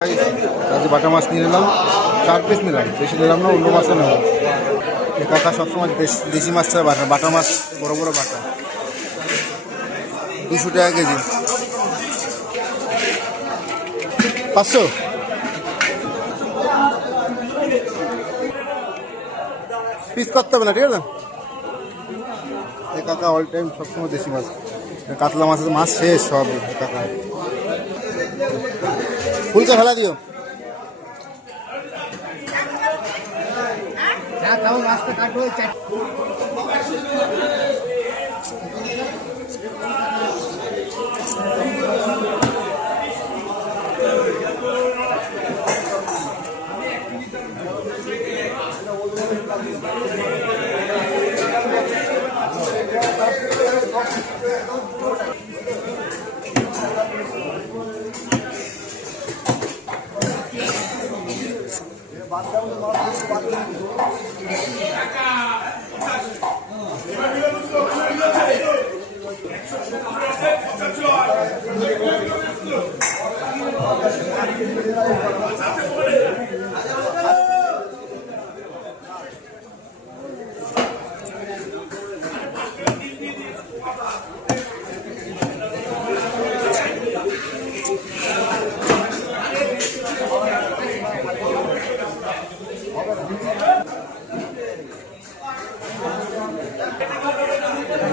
আজ বাটা মাছ নিয়ে নিলাম, 4 পিস নিলাম, বেশি নিলাম না, অন্য মাছও নিলাম। কাকা সবসময় দেশি মাছ ছাড়া বাটা মাছ, বড় বড় বাটা 200 টাকা কেজি, 500। পিস করতে হবে না, ঠিক আছে। কাকা অল টাইম সবসময় দেশি মাছ, কাতলা মাছের মাছ শেষ সব কাকা। ফুলকে ফেলা দিও।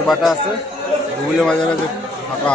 বাটা আছে, গুগলে বাজারে যে ফাঁকা